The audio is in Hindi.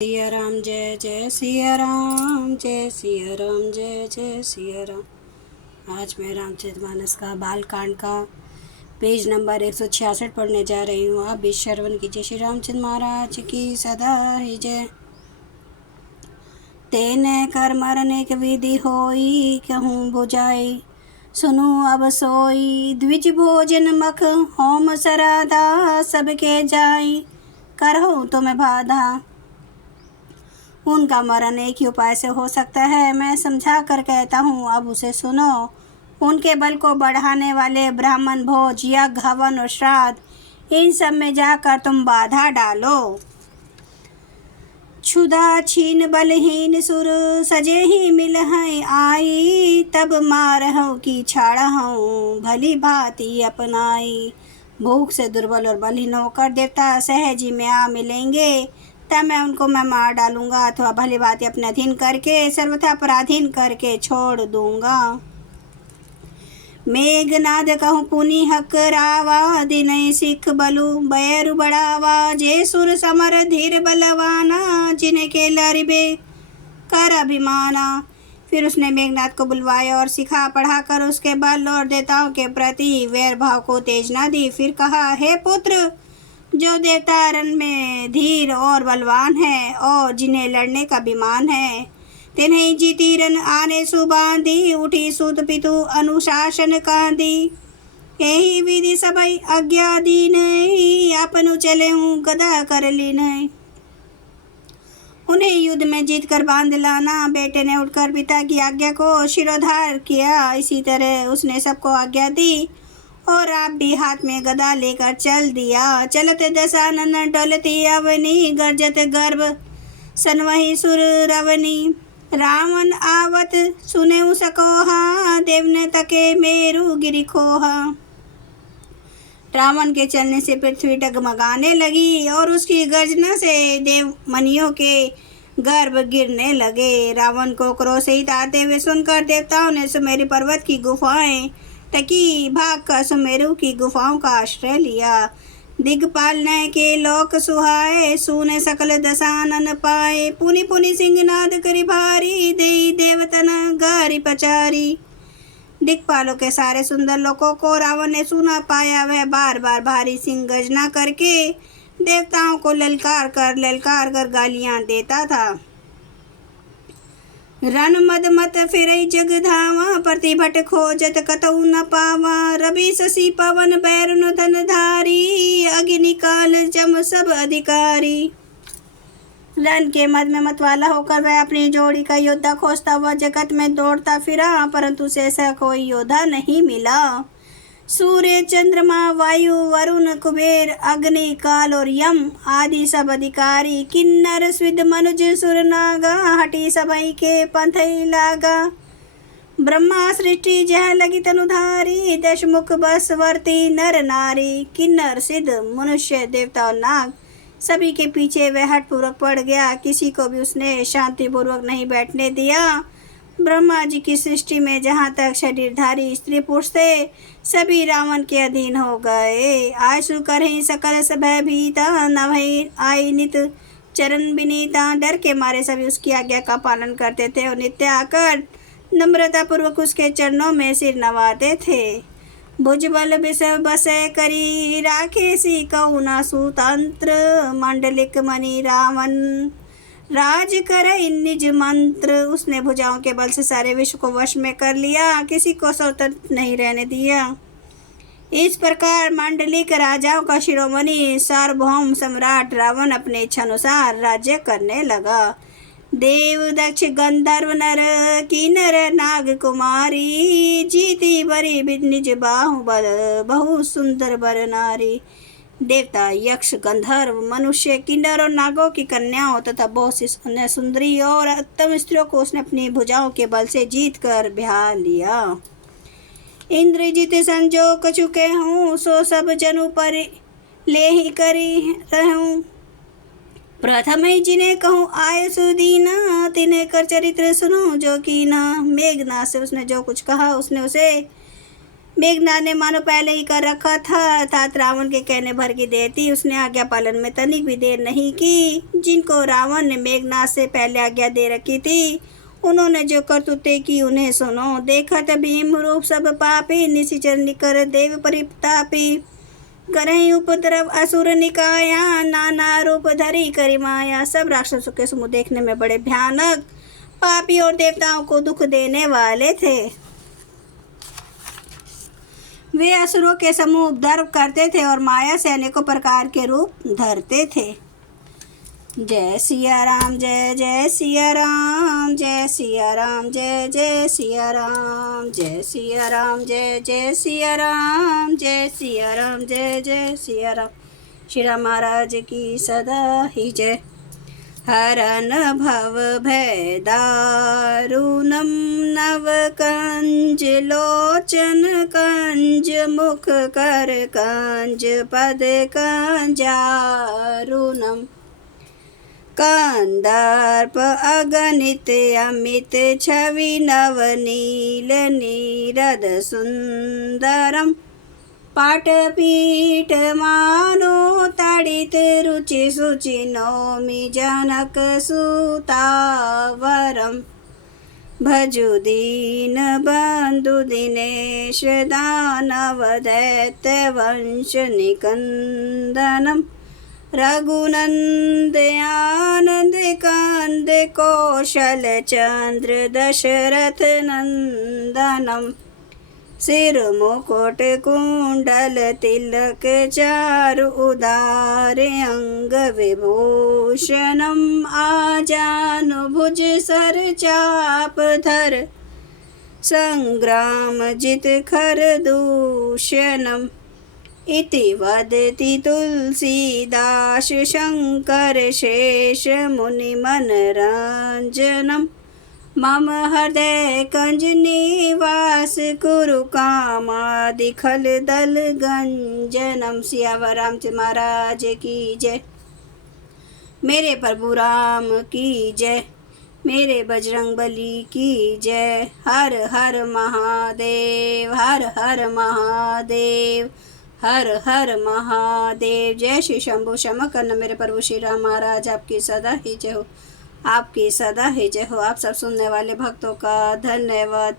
सिया राम जय जय सिया राम, जय सिया राम जय जय सिया राम। आज मैं रामचरितमानस का बालकांड का पेज नंबर 166 पढ़ने जा रही हूँ। आप भी श्रवण कीजिए। श्री रामचंद्र महाराज की सदा ही जय। तेने कर मरने विधि होई, कहूँ बुझाई सुनु अब सोई। द्विज भोजन मख होम सराधा, सबके जाई करहु तुम बाधा। उनका मरण एक ही उपाय से हो सकता है, मैं समझा कर कहता हूँ, अब उसे सुनो। उनके बल को बढ़ाने वाले ब्राह्मण भोज, यज्ञ, हवन और श्राद्ध, इन सब में जाकर तुम बाधा डालो। क्षुधा छीन बलहीन सुर, सजे ही मिल हैं आई। तब मारहु की छाड़हु, भली भांति अपनाई। भूख से दुर्बल और बलहीन होकर देवता सहज ही में आ मिलेंगे, तब मैं मार डालूंगा, अथवा भली बात अपने अधीन करके सर्वथा पराधीन करके छोड़ दूंगा। मेघनाद कहूँ पुनि हकरावा, दिनय सिख बलु बैरु बढ़ावा। जे सुर समर धीर बलवाना, जिनके लरिबे कर अभिमाना। फिर उसने मेघनाद को बुलवाया और सिखा पढ़ाकर उसके बल और देवताओं के प्रति वैर भाव को तेजना दी। फिर कहा, हे पुत्र, जो देवता रण में धीर और बलवान है और जिन्हें लड़ने का अभिमान है, तिन्हें जीती रण आने सुबांधी। उठी सूत पितु अनुशासन कांदी, यही विधि सबई आज्ञा दीन। आपनु चले हूँ गदा कर लीन। उन्हें युद्ध में जीत कर बांध लाना। बेटे ने उठकर पिता की आज्ञा को शिरोधार किया। इसी तरह उसने सबको आज्ञा दी और आप भी हाथ में गदा लेकर चल दिया। चलत दशानन डोलती अवनी, गरजत गर्भ सनवही सुर रवनी। रावण आवत सुने सकोहा, देव ने तके मेरु गिरि खोहा। रावण के चलने से पृथ्वी डगमगाने लगी और उसकी गर्जना से देव मनियों के गर्भ गिरने लगे। रावण को क्रोध सहित आते हुए सुनकर देवताओं ने सुमेरु पर्वत की गुफाएं तकी, भाग कर सुमेरु की गुफाओं का आश्रय लिया। दिग्पाल नय के लोक सुहाए, सूने सकल दशानन पाए। पुनि पुनि सिंहनाद करि भारी, देई देवतन गारी पचारी। दिक्पालों के सारे सुंदर लोकों को रावण ने सुना पाया। वह बार बार भारी सिंह गर्जना करके देवताओं को ललकार कर गालियां देता था। रण मद मत फिरई जग धावा, प्रतिभट खोजत कतऊ न पावा। रवि शशि पवन बैरुन धन धारी, अग्नि काल जम सब अधिकारी। रण के मद में मतवाला होकर वह अपनी जोड़ी का योद्धा खोजता हुआ जगत में दौड़ता फिरा, परंतु उसे ऐसा कोई योद्धा नहीं मिला। सूर्य, चंद्रमा, वायु, वरुण, कुबेर, अग्नि, काल और यम आदि सब अधिकारी, किन्नर स्विद मनुज सुर नागा, हटी सबई के पंथई लागा। ब्रह्मा सृष्टि जह लगी तनुधारी, दशमुख बसवर्ती नर नारी। किन्नर, सिद्ध, मनुष्य, देवता और नाग सभी के पीछे वह हठपूर्वक पड़ गया। किसी को भी उसने शांतिपूर्वक नहीं बैठने दिया। ब्रह्मा जी की सृष्टि में जहाँ तक शरीरधारी स्त्री पुरुष थे, सभी रावण के अधीन हो गए। आयसु करहि सकल सभय भीता, न भई आई नित चरण विनीता। डर के मारे सभी उसकी आज्ञा का पालन करते थे और नित्य आकर नम्रता पूर्वक उसके चरणों में सिर नवाते थे। भुजबल विष बसै करी, राखे सी कऊ न सुतंत्र। मंडलिक मणि रावण राज करे निज मंत्र। उसने भुजाओं के बल से सारे विश्व को वश में कर लिया, किसी को स्वतंत्र नहीं रहने दिया। इस प्रकार मंडलिक राजाओं का शिरोमणि सार्वभौम सम्राट रावण अपने इच्छानुसार राज्य करने लगा। देव, दक्ष, गंधर्व, नर, किन्नर, नाग, कुमारी, जीती बरी निज बाहुबल, बहु सुंदर बर नारी। देवता, यक्ष, गंधर्व, मनुष्य, किन्नर और नागों की कन्याओं तथा बहुत सी सुंदरी और उत्तम स्त्रियों को उसने अपनी भुजाओं के बल से जीत कर ब्याह लिया। इंद्रजित संजोग चुके हूँ, सो सब जनु पर ले ही करी रहूं। प्रथम ही जिन्हें कहूँ आय सुदीना, तिन्हें कर चरित्र सुनो जो कीना। मेघनाद से उसने जो कुछ कहा उसने उसे मेघनाथ ने मानो पहले ही कर रखा था, अर्थात रावण के कहने भर की देर थी। उसने आज्ञा पालन में तनिक भी देर नहीं की। जिनको रावण ने मेघनाथ से पहले आज्ञा दे रखी थी, उन्होंने जो करतूतें की उन्हें सुनो। देखत भीम रूप सब पापी, निशिचर निकर देव परितापी। करहीं उपद्रव असुर निकाया, नाना रूप धरी करी माया। सब राक्षसों के समूह देखने में बड़े भयानक, पापी और देवताओं को दुख देने वाले थे। वे असुरों के समूह उपद्रव करते थे और माया से अनेकों प्रकार के रूप धरते थे। जय सिया राम, जय जय सिया राम, जय सिया राम, जय जय सिया राम, जय सिया राम, जय जय सिया राम, जय सिया राम, जय जय सिया राम। श्री राम महाराज की सदा ही जय। हरन भव भय दारुणम नव कंज लोचन कंज मुख कर कंज पद कंजारुणम। कंदर्प अगणित अमित छवि नवनील नीरद सुंदरम। पाटपीठ मानो तड़ित रुचि सुचि नौमि जनक सुतावरम। भजु दीन बंधु दिनेश दानव दैत्य वंश निकंदनम। रघुनंद आनंद कंद कौशल चंद्र दशरथ नंदनम। सिर मुकुट कुंडल तिलक चारु उदार अंग विभूषणम। आजानुभुज सर चाप धर संग्राम जित खर दूषणम। इति वदति तुलसीदास शंकर शेष मुनि मनरंजनम। मम हृदय कंज निवास कुरु कामादि खल दल गंजनम। सियावर रामचंद्र महाराज की जय। मेरे प्रभु राम की जय। मेरे बजरंग बली की जय। हर हर महादेव, हर हर महादेव, हर हर महादेव। जय श्री शंभु शमकर्ण मेरे प्रभु श्री राम महाराज, आपकी सदा ही जय हो, आपकी सदा ही जय हो। आप सब सुनने वाले भक्तों का धन्यवाद।